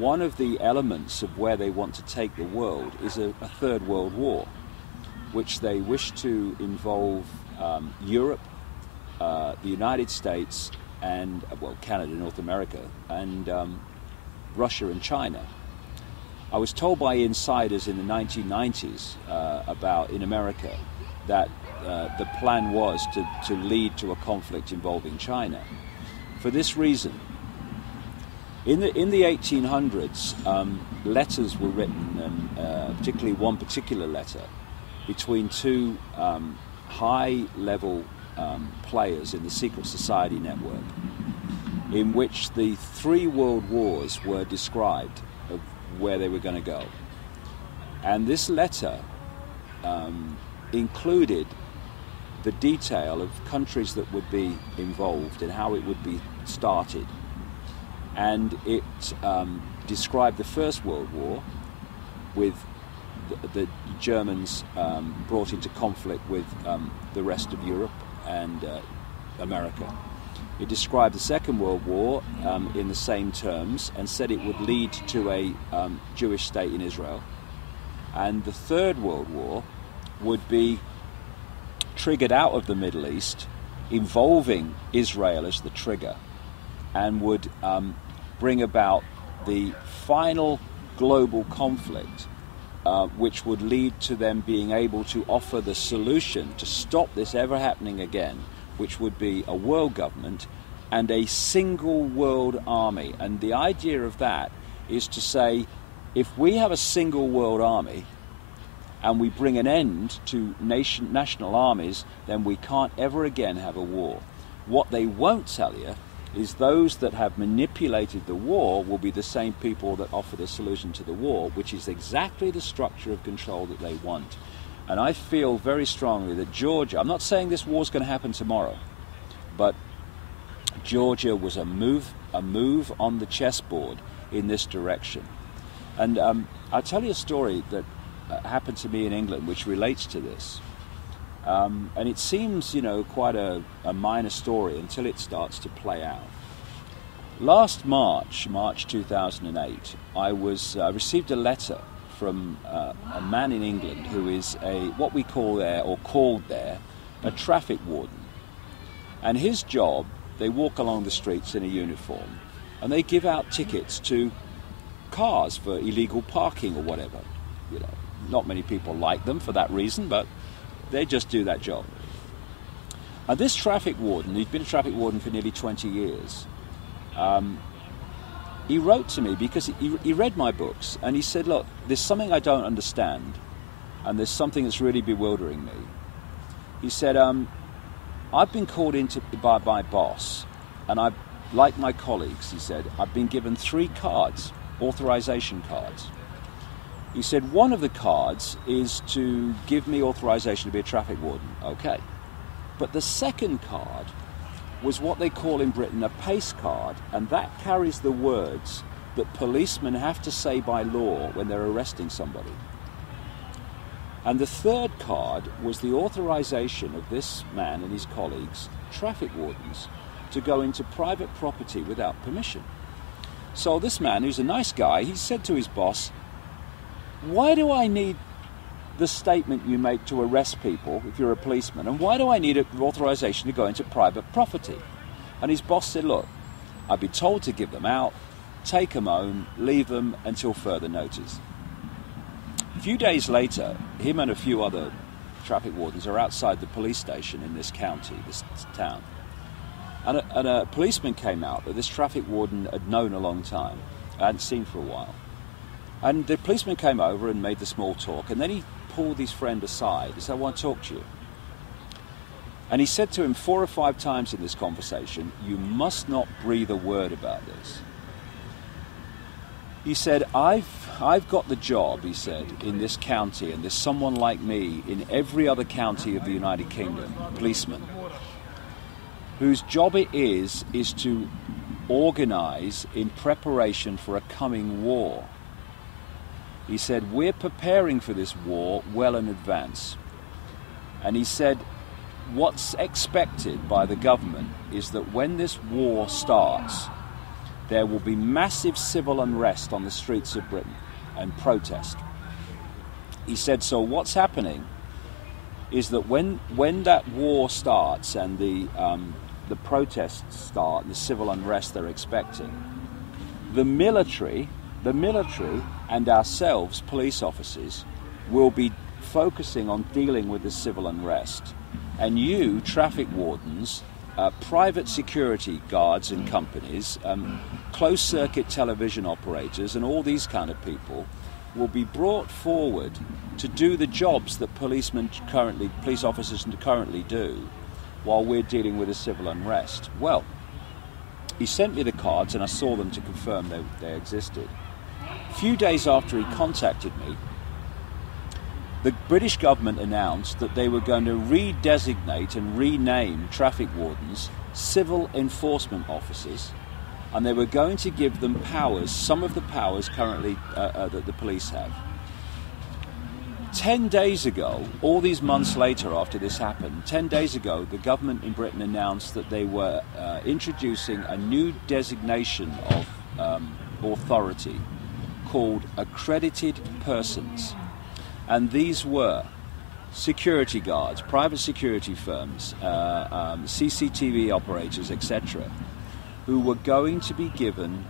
one of the elements of where they want to take the world is a third world war, which they wish to involve Europe, the United States, and, well, Canada, North America, and Russia and China. I was told by insiders in the 1990s in America that the plan was to lead to a conflict involving China. For this reason, in the 1800s, letters were written, and particularly one particular letter, between two high-level players in the secret society network, in which the 3 world wars were described of where they were going to go. And this letter included the detail of countries that would be involved and how it would be started. And it described the First World War, with the Germans brought into conflict with the rest of Europe and America. It described the Second World War in the same terms and said it would lead to a Jewish state in Israel. And the Third World War would be triggered out of the Middle East, involving Israel as the trigger, and would bring about the final global conflict, which would lead to them being able to offer the solution to stop this ever happening again, which would be a world government and a single world army. And the idea of that is to say, if we have a single world army and we bring an end to national armies, then we can't ever again have a war. What they won't tell you is those that have manipulated the war will be the same people that offer the solution to the war, which is exactly the structure of control that they want. And I feel very strongly that Georgia, I'm not saying this war's going to happen tomorrow, but Georgia was a move on the chessboard in this direction. And I'll tell you a story that happened to me in England which relates to this. And it seems, quite a minor story until it starts to play out. Last March 2008, I received a letter from a man in England who is what we call there, or called there, a traffic warden. And his job, they walk along the streets in a uniform, and they give out tickets to cars for illegal parking or whatever. Not many people like them for that reason, but they just do that job. And this traffic warden, he'd been a traffic warden for nearly 20 years, he wrote to me because he read my books, and he said, look, there's something I don't understand, and there's something that's really bewildering me. He said, I've been called in by my boss, and like my colleagues, he said, I've been given 3 cards, authorization cards. He said, one of the cards is to give me authorization to be a traffic warden. Okay. But the second card was what they call in Britain a pace card, and that carries the words that policemen have to say by law when they're arresting somebody. And the third card was the authorization of this man and his colleagues, traffic wardens, to go into private property without permission. So this man, who's a nice guy, he said to his boss, why do I need the statement you make to arrest people if you're a policeman, and why do I need an authorization to go into private property? And his boss said, look, I've been told to give them out, take them home, leave them until further notice. A few days later, him and a few other traffic wardens are outside the police station in this county, this town. And a policeman came out that this traffic warden had known a long time, I hadn't seen for a while. And the policeman came over and made the small talk, and then he pulled his friend aside. He said, I want to talk to you. And he said to him 4 or 5 times in this conversation, you must not breathe a word about this. He said, I've got the job, he said, in this county, and there's someone like me in every other county of the United Kingdom, policeman, whose job it is to organize in preparation for a coming war. He said, we're preparing for this war well in advance. And he said, what's expected by the government is that when this war starts, there will be massive civil unrest on the streets of Britain and protest. He said, so what's happening is that when that war starts and the protests start and the civil unrest they're expecting, the military and ourselves, police officers, will be focusing on dealing with the civil unrest. And you, traffic wardens, private security guards and companies, closed-circuit television operators, and all these kind of people will be brought forward to do the jobs that police officers currently do while we're dealing with a civil unrest. Well, he sent me the cards and I saw them to confirm they existed. A few days after he contacted me, the British government announced that they were going to redesignate and rename traffic wardens civil enforcement officers, and they were going to give them powers, some of the powers currently that the police have. 10 days ago, all these months later after this happened, 10 days ago, the government in Britain announced that they were introducing a new designation of authority called accredited persons. And these were security guards, private security firms, CCTV operators, etc., who were going to be given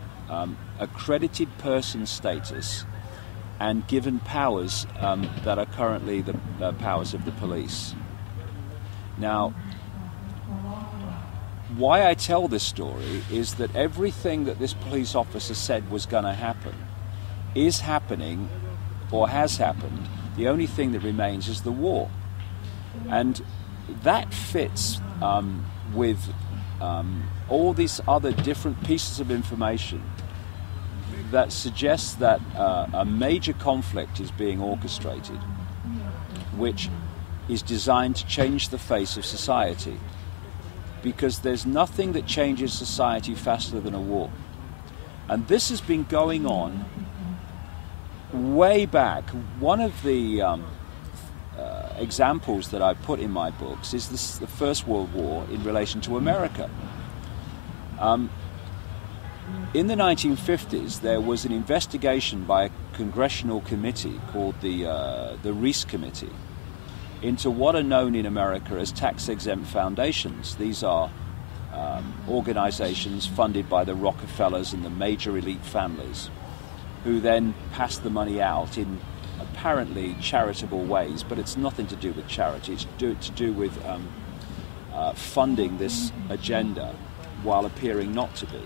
accredited person status and given powers that are currently the powers of the police. Now, why I tell this story is that everything that this police officer said was going to happen is happening or has happened. The only thing that remains is the war. And that fits with all these other different pieces of information that suggests that a major conflict is being orchestrated, which is designed to change the face of society. Because there's nothing that changes society faster than a war. And this has been going on way back. One of the examples that I put in my books is the First World War in relation to America. In the 1950s, there was an investigation by a congressional committee called the Reese Committee into what are known in America as tax-exempt foundations. These are organizations funded by the Rockefellers and the major elite families, who then pass the money out in apparently charitable ways, but it's nothing to do with charity. It's to do with funding this agenda while appearing not to be.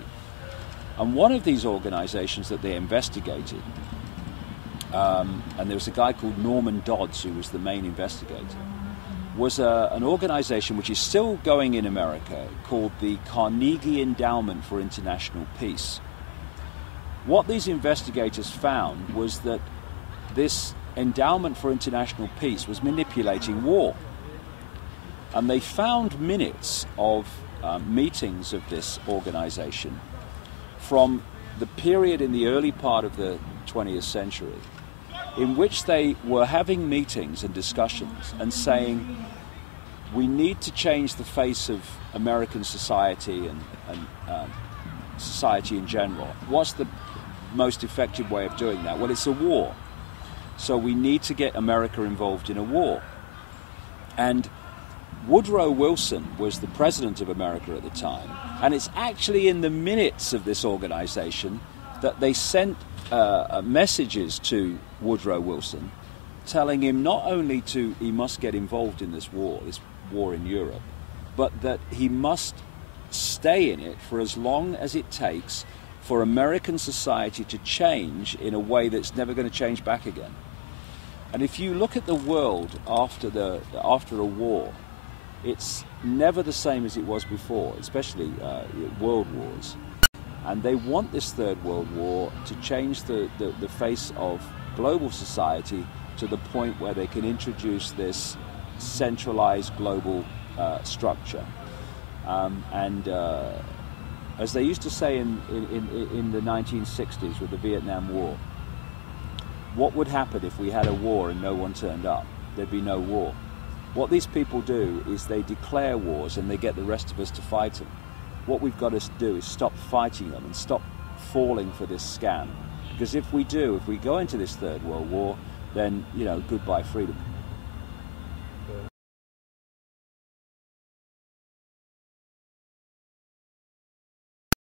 And one of these organizations that they investigated, and there was a guy called Norman Dodds who was the main investigator, was an organization which is still going in America called the Carnegie Endowment for International Peace. What these investigators found was that this Endowment for International Peace was manipulating war. And they found minutes of meetings of this organization from the period in the early part of the 20th century in which they were having meetings and discussions and saying, we need to change the face of American society and society in general. What's the most effective way of doing that? Well, it's a war. So we need to get America involved in a war. And Woodrow Wilson was the president of America at the time, and it's actually in the minutes of this organization that they sent messages to Woodrow Wilson telling him not only he must get involved in this war in Europe, but that he must stay in it for as long as it takes for American society to change in a way that's never going to change back again. And if you look at the world after a war, it's never the same as it was before, especially world wars. And they want this Third World War to change the face of global society to the point where they can introduce this centralized global structure. As they used to say in the 1960s with the Vietnam War, what would happen if we had a war and no one turned up? There'd be no war. What these people do is they declare wars and they get the rest of us to fight them. What we've got to do is stop fighting them and stop falling for this scam. Because if we go into this Third World War, then, you know, goodbye freedom.